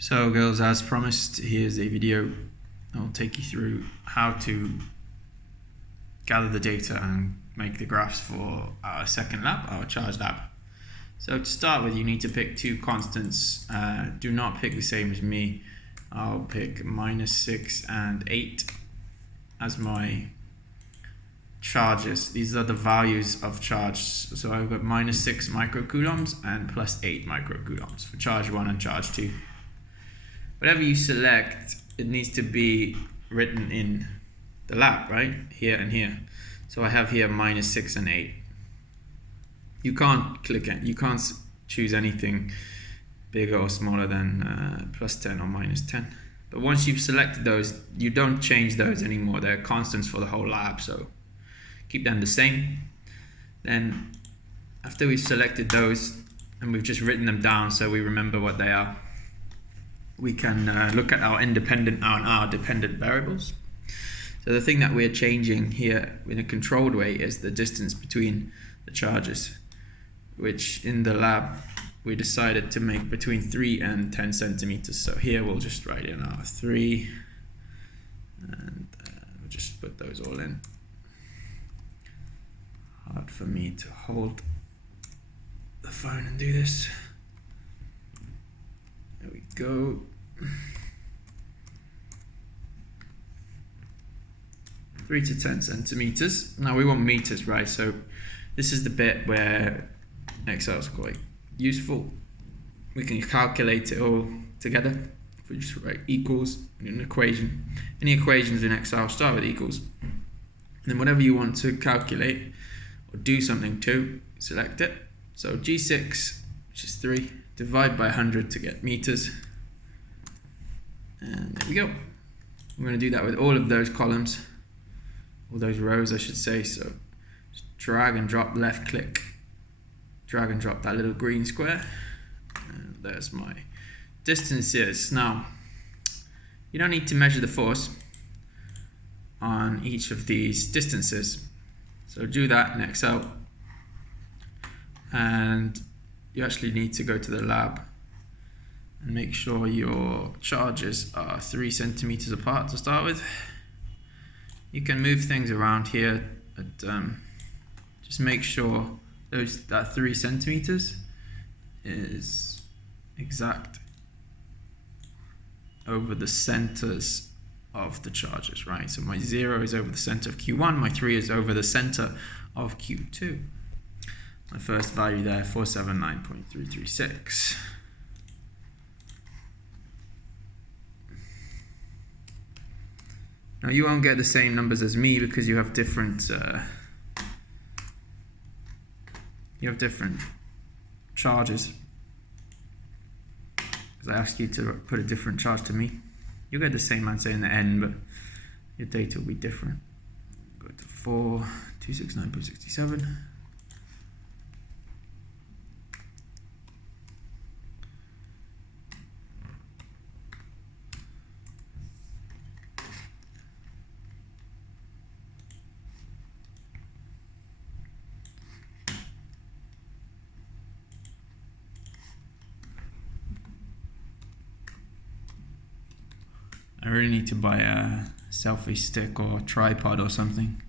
So girls, as promised, here's a video I'll take you through how to gather the data and make the graphs for our second lab, our charge lab. So to start with, you need to pick two constants. Do not pick the same as me. I'll pick -6 and 8 as my charges. These are the values of charge. So I've got -6 microcoulombs and +8 microcoulombs for charge 1 and charge 2. Whatever you select, it needs to be written in the lab, right? Here and here. So I have here -6 and 8. You can't click it. You can't choose anything bigger or smaller than +10 or -10. But once you've selected those, you don't change those anymore. They're constants for the whole lab, so keep them the same. Then after we've selected those and we've just written them down so we remember what they are, we can look at our independent and our dependent variables. So the thing that we're changing here in a controlled way is the distance between the charges, which in the lab we decided to make between 3 and 10 centimeters. So here we'll just write in our 3 and we'll just put those all in. Hard for me to hold the phone and do this. There we go. 3 to 10 centimeters. Now we want meters, right? So this is the bit where Excel is quite useful. We can calculate it all together. If we just write equals in an equation. Any equations in Excel start with equals. And then whatever you want to calculate or do something to, select it. So G6, which is 3, divide by 100 to get meters. And there we go. We're going to do that with all of those columns, all those rows I should say. So just drag and drop, left click, drag and drop that little green square. And there's my distances. Now, you don't need to measure the force on each of these distances. So do that in Excel. And you actually need to go to the lab and make sure your charges are 3 centimeters apart to start with. You can move things around here, but just make sure that 3 centimeters is exact over the centers of the charges, right? So my 0 is over the center of Q1, my 3 is over the center of Q2. My first value there, 479.336. Now you won't get the same numbers as me because you have different charges. Because I asked you to put a different charge to me. You'll get the same answer in the end, but your data will be different. Go to 4269.67. I really need to buy a selfie stick or tripod or something.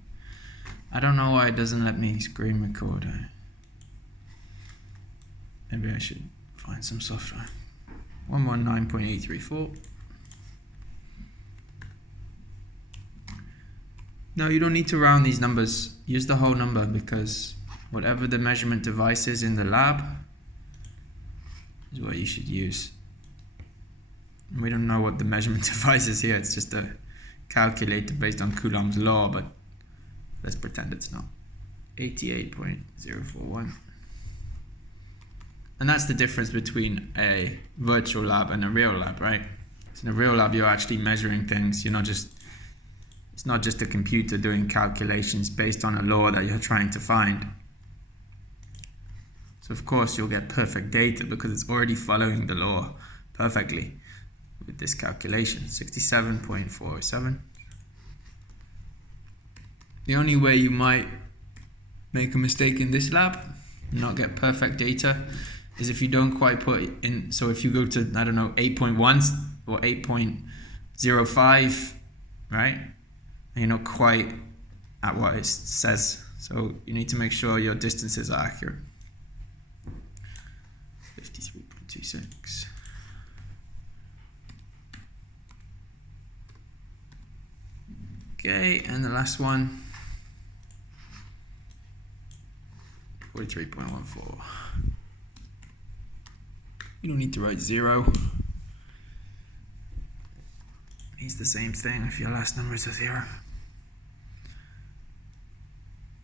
I don't know why it doesn't let me screen record. Maybe I should find some software. 119.834. No, you don't need to round these numbers. Use the whole number because whatever the measurement device is in the lab is what you should use. We don't know what the measurement device is here, it's just a calculator based on Coulomb's law, but let's pretend it's not. 88.041. And that's the difference between a virtual lab and a real lab, right? So in a real lab, you're actually measuring things. It's not just a computer doing calculations based on a law that you're trying to find. So of course you'll get perfect data because it's already following the law perfectly. With this calculation, 67.407. The only way you might make a mistake in this lab, not get perfect data, is if you don't quite put in, so if you go to, I don't know, 8.1 or 8.05, right? And you're not quite at what it says. So you need to make sure your distances are accurate. 53.26. Okay, and the last one, 43.14. You don't need to write 0. It means the same thing if your last number is a 0.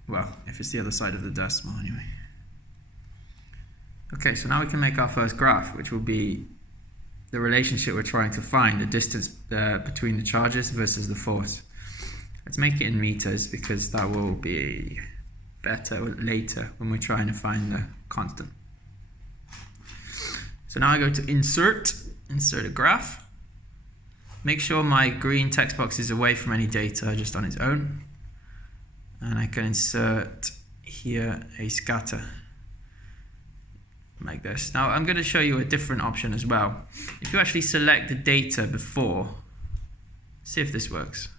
Well, if it's the other side of the decimal anyway. Okay, so now we can make our first graph, which will be the relationship we're trying to find, the distance between the charges versus the force. Let's make it in meters because that will be better later when we're trying to find the constant. So now I go to insert a graph. Make sure my green text box is away from any data, just on its own. And I can insert here a scatter like this. Now I'm going to show you a different option as well. If you actually select the data before, see if this works.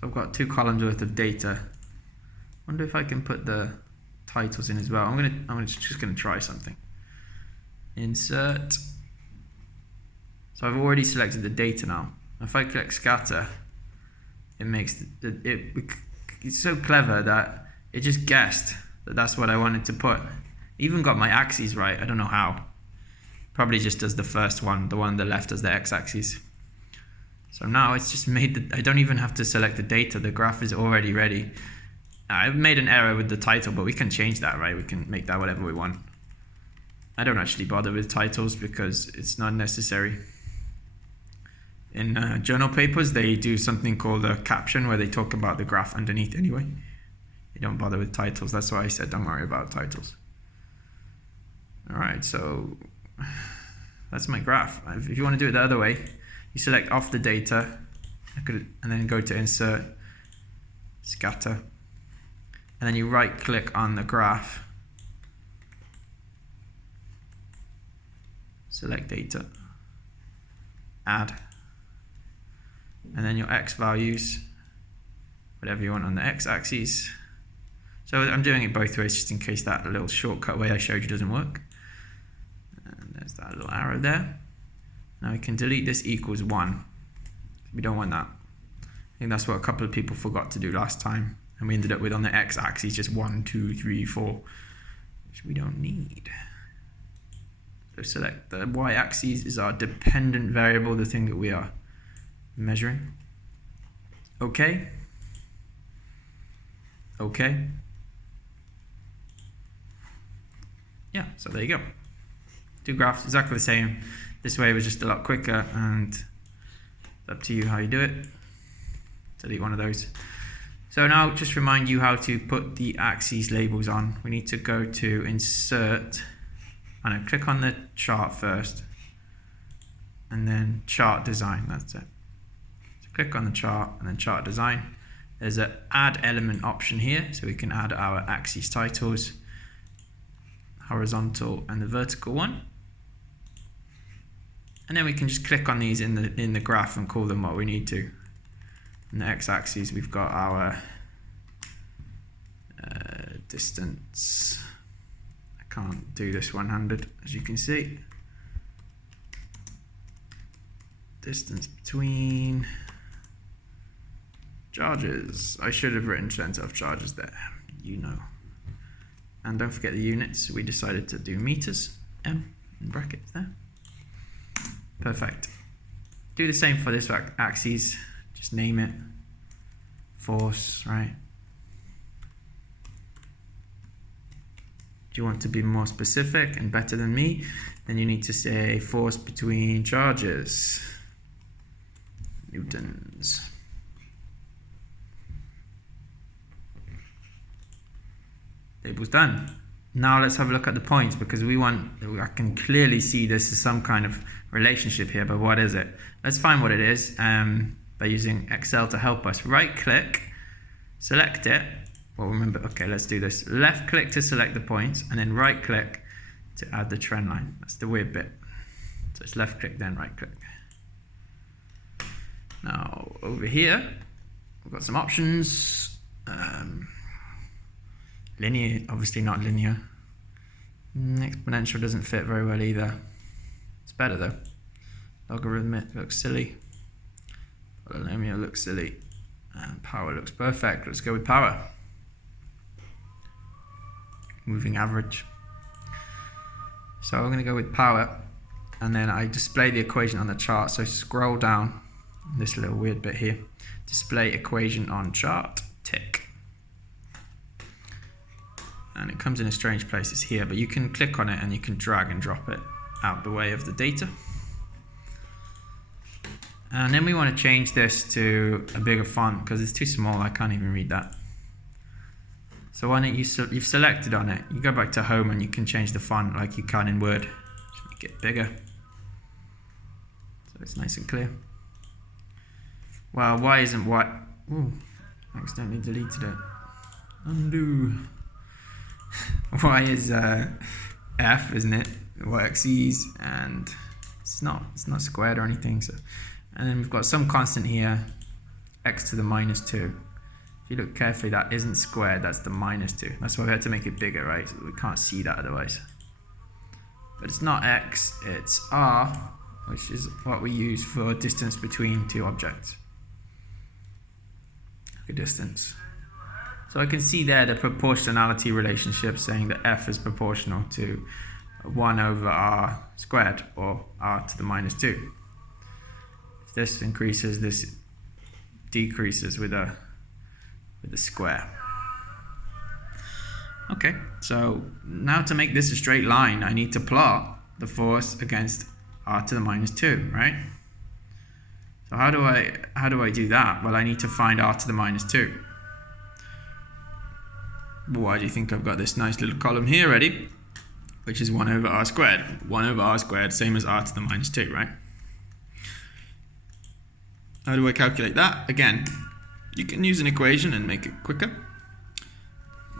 So I've got 2 columns worth of data. Wonder if I can put the titles in as well. I'm just gonna try something. Insert. So I've already selected the data now. If I click scatter, it makes it's so clever that it just guessed that that's what I wanted to put. Even got my axes right. I don't know how. Probably just does the first one, the one on the left as the x-axis. So now it's just made I don't even have to select the data. The graph is already ready. I've made an error with the title, but we can change that, right? We can make that whatever we want. I don't actually bother with titles because it's not necessary. In journal papers, they do something called a caption where they talk about the graph underneath anyway. They don't bother with titles. That's why I said don't worry about titles. All right, so that's my graph. If you want to do it the other way, you select off the data and then go to insert, scatter, and then you right click on the graph, select data, add, and then your x values, whatever you want on the x-axis. So I'm doing it both ways just in case that little shortcut way I showed you doesn't work. And there's that little arrow there. Now we can delete this equals 1. We don't want that. I think that's what a couple of people forgot to do last time. And we ended up with on the x-axis just 1, 2, 3, 4, which we don't need. So select the y-axis is our dependent variable, the thing that we are measuring. Okay. Okay. Yeah, so there you go. 2 graphs, exactly the same. This way was just a lot quicker, and it's up to you how you do it. Delete one of those. So now just remind you how to put the axes labels on. We need to go to insert, and click on the chart first, and then chart design, that's it. So click on the chart and then chart design. There's an add element option here, so we can add our axes titles, horizontal and the vertical one. And then we can just click on these in the graph and call them what we need to. In the x-axis, we've got our distance. I can't do this one-handed, as you can see. Distance between charges. I should have written center of charges there, you know. And don't forget the units. We decided to do meters, M in brackets there. Perfect. Do the same for this axis. Just name it force, right? Do you want to be more specific and better than me? Then you need to say force between charges, newtons. Label's done. Now let's have a look at the points, because I can clearly see this is some kind of relationship here, but what is it? Let's find what it is by using Excel to help us. Right click, select it, well, remember, okay, let's do this. Left click to select the points, and then right click to add the trend line. That's the weird bit. So it's left click, then right click. Now, over here, we've got some options. Linear, obviously not linear. Exponential doesn't fit very well either. It's better though. Logarithmic looks silly. Polynomial looks silly. And power looks perfect. Let's go with power. Moving average. So I'm going to go with power, and then I display the equation on the chart. So scroll down this little weird bit here. Display equation on chart, tick. And it comes in a strange place, it's here, but you can click on it and you can drag and drop it out the way of the data. And then we want to change this to a bigger font because it's too small, I can't even read that. So why don't you've selected on it, you go back to home and you can change the font like you can in Word. Just make it bigger. So it's nice and clear. Well, why isn't white? Ooh, I accidentally deleted it. Undo. Y is F, isn't it? Y-axis, and it's not squared or anything. So, and then we've got some constant here, x to the minus 2. If you look carefully, that isn't squared, that's the minus 2. That's why we had to make it bigger, right? So we can't see that otherwise. But it's not x, it's r, which is what we use for distance between two objects. A distance. So I can see there the proportionality relationship saying that f is proportional to 1 over r squared, or r to the minus 2. If this increases, this decreases with a square. Okay, so now to make this a straight line, I need to plot the force against r to the minus 2, right? So how do I do that? Well, I need to find r to the minus 2. Why do you think I've got this nice little column here ready, which is 1 over r squared. 1 over r squared, same as r to the minus 2, right? How do I calculate that? Again, you can use an equation and make it quicker.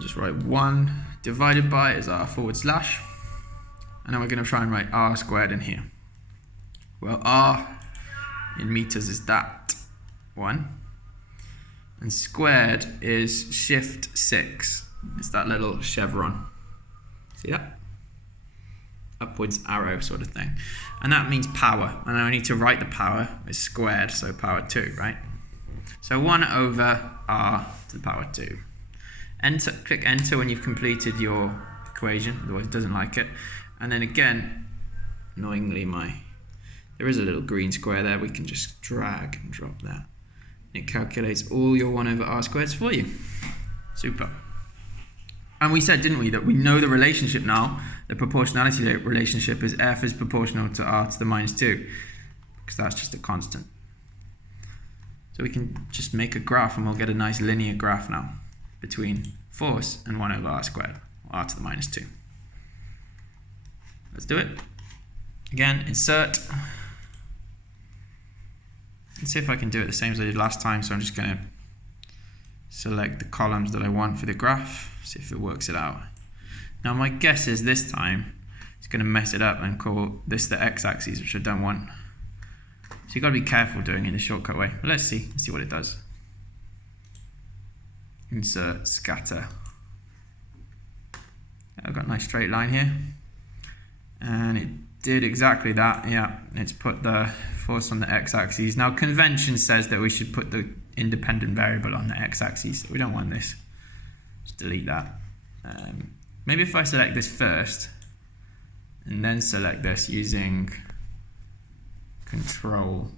Just write 1 divided by is r forward slash. And then we're going to try and write r squared in here. Well, r in meters is that 1. And squared is shift 6. It's that little chevron. See that? Upwards arrow sort of thing. And that means power. And I need to write the power as squared, so power 2, right? So 1 over r to the power 2. Enter, click enter when you've completed your equation, otherwise it doesn't like it. And then again, annoyingly, there is a little green square there, we can just drag and drop that. It calculates all your 1 over r squareds for you. Super. And we said, didn't we, that we know the relationship now. The proportionality relationship is f is proportional to r to the minus 2, because that's just a constant. So we can just make a graph and we'll get a nice linear graph now between force and 1 over r squared, or r to the minus 2. Let's do it. Again, insert. Let's see if I can do it the same as I did last time. So I'm just going to select the columns that I want for the graph, see if it works it out. Now my guess is this time it's going to mess it up and call this the x-axis, which I don't want. So you've got to be careful doing it in the shortcut way. But let's see what it does. Insert, scatter. I've got a nice straight line here. And it did exactly that. Yeah, it's put the force on the x-axis. Now convention says that we should put the independent variable on the x-axis. We don't want this. Just delete that. Maybe if I select this first and then select this using Control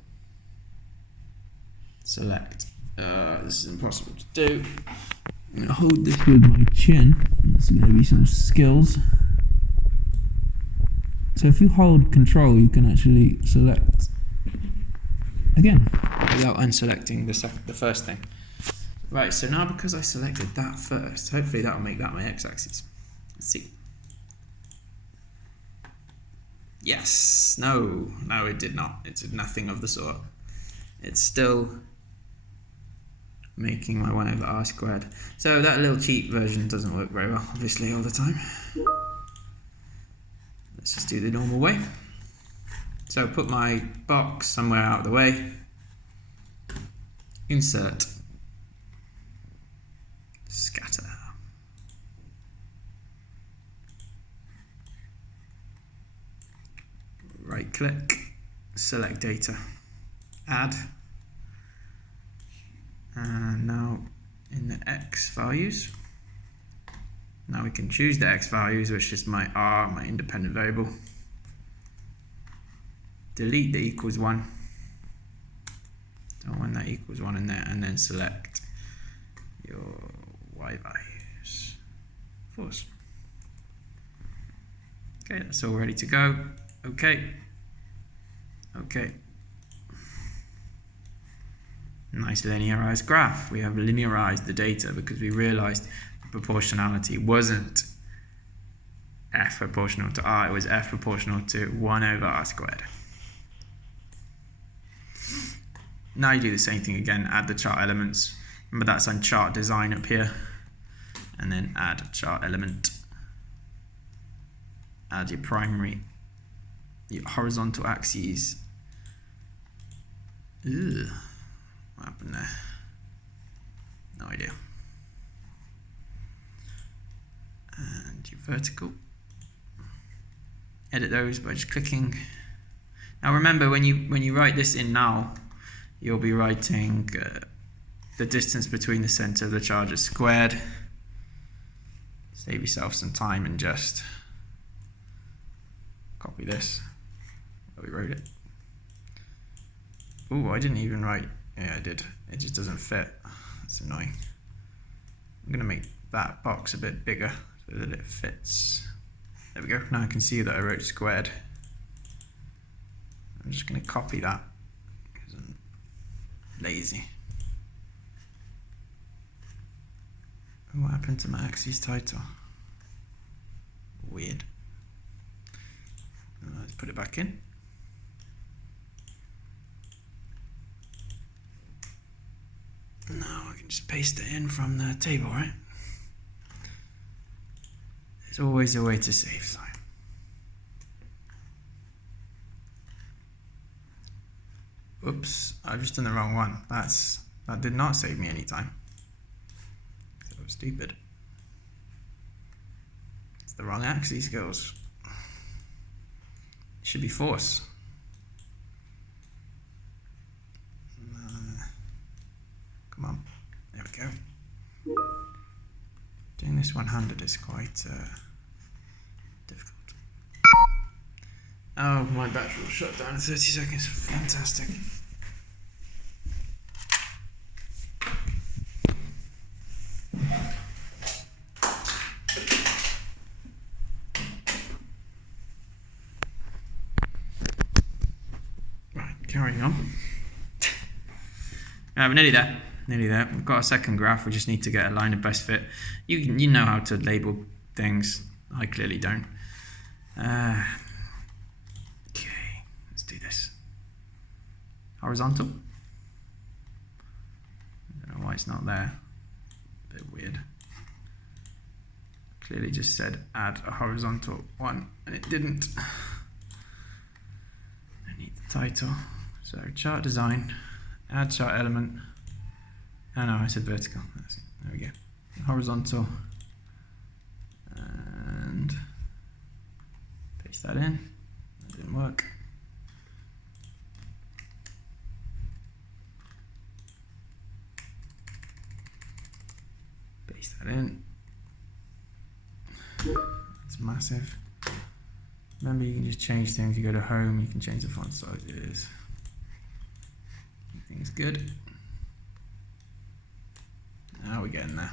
Select. This is impossible to do. I'm going to hold this with my chin. There's going to be some skills. So if you hold Control, you can actually select again without unselecting the first thing. Right, so now because I selected that first, hopefully that will make that my x-axis. Let's see. Yes, no, it did not. It did nothing of the sort. It's still making my 1 over r squared. So that little cheat version doesn't work very well, obviously, all the time. Let's just do the normal way. So put my box somewhere out of the way, insert, scatter. Right click, select data, add, and now in the x values, now we can choose the x values, which is my r, my independent variable. Delete the equals 1. Don't want that equals 1 in there, and then select your y values. False. Okay, that's all ready to go. Okay. Okay. Nice linearized graph. We have linearized the data because we realized the proportionality wasn't f proportional to r, it was f proportional to 1 over r squared. Now you do the same thing again, add the chart elements. Remember that's on chart design up here. And then add chart element. Add your primary, your horizontal axes. Ugh. What happened there? No idea. And your vertical. Edit those by just clicking. Now remember, when you write this in now, you'll be writing the distance between the center of the charges squared. Save yourself some time and just copy this. We wrote it. Oh, I didn't even write. Yeah, I did. It just doesn't fit. That's annoying. I'm going to make that box a bit bigger so that it fits. There we go. Now I can see that I wrote squared. I'm just going to copy that because I'm lazy. What happened to my axis title? Weird. Let's put it back in. Now I can just paste it in from the table, right? There's always a way to save time. Oops, I've just done the wrong one. That did not save me any time. So stupid. It's the wrong axis, girls. It should be force. Come on, there we go. Doing this one-handed is quite difficult. Oh, my battery will shut down in 30 seconds. Fantastic. Right, carrying on. We're nearly there. Nearly there. We've got a second graph. We just need to get a line of best fit. You know how to label things. I clearly don't. Okay, let's do this. Horizontal. I don't know why it's not there. A bit weird. Clearly just said add a horizontal one, and it didn't. I need the title. So chart design. Add chart element. Oh no, I said vertical. There we go. Horizontal. And paste that in. That didn't work. Paste that in. It's massive. Remember, you can just change things. You go to home, you can change the font sizes. Everything's good. Now we're getting there.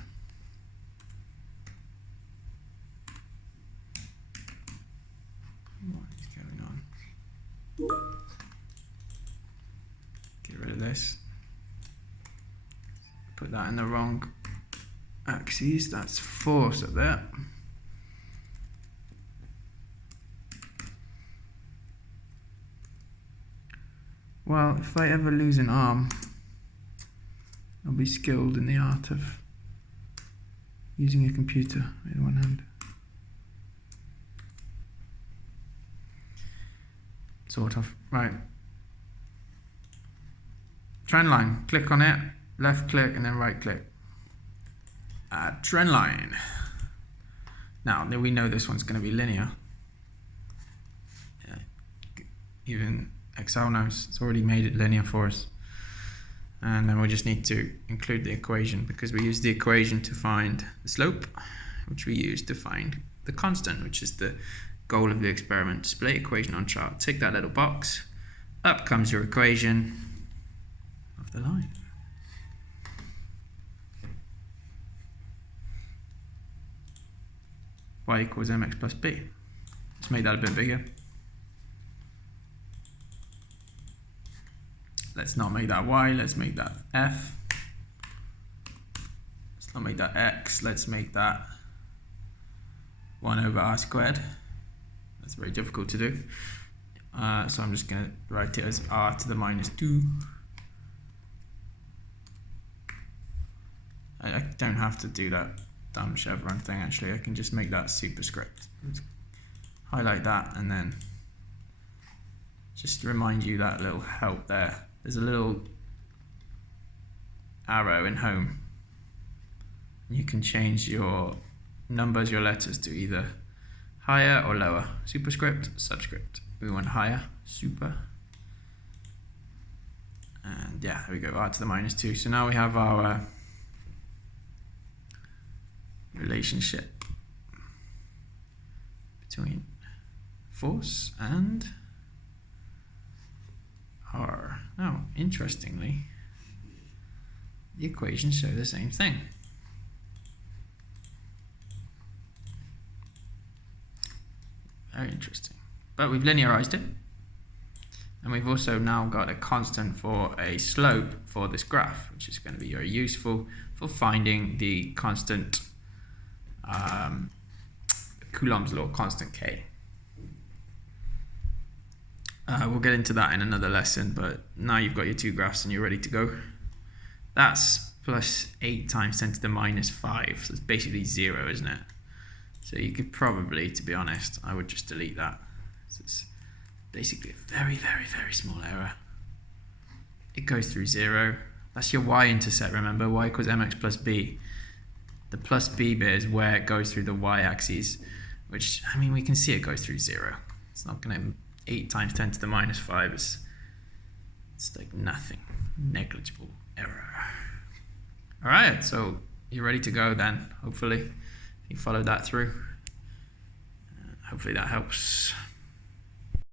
What is going on? Get rid of this. Put that in the wrong axes. That's force up there. Well, if I ever lose an arm, I'll be skilled in the art of using a computer in one hand. Sort of. Right. Trend line. Click on it, left click, and then right click. Add trend line. Now, we know this one's going to be linear. Yeah. Even Excel knows it's already made it linear for us. And then we just need to include the equation, because we use the equation to find the slope, which we use to find the constant, which is the goal of the experiment. Display equation on chart. Tick that little box. Up comes your equation of the line. Y equals mx plus b. Let's make that a bit bigger. Let's not make that y, let's make that f. Let's not make that x, let's make that 1 over r squared. That's very difficult to do. So I'm just going to write it as r to the minus 2. I don't have to do that dumb chevron thing actually, I can just make that superscript. Let's highlight that and then just to remind you that little help there. There's a little arrow in home. You can change your numbers, your letters to either higher or lower. Superscript, subscript. We want higher, super. And yeah, there we go, r to the minus 2. So now we have our relationship between force and r. Now, interestingly, the equations show the same thing. Very interesting. But we've linearized it. And we've also now got a constant for a slope for this graph, which is going to be very useful for finding the constant Coulomb's law, constant K. We'll get into that in another lesson, but now you've got your two graphs and you're ready to go. That's plus 8 times 10 to the minus 5, so it's basically 0, isn't it? So you could probably, to be honest, I would just delete that. So it's basically a very, very, very small error. It goes through 0. That's your y-intercept, remember? Y equals mx plus b. The plus b bit is where it goes through the y-axis, which, I mean, we can see it goes through 0. It's not going to, 8 times 10 to the minus 5 is, it's like nothing. Negligible error. All right, so you're ready to go then, hopefully. You followed that through. Hopefully that helps.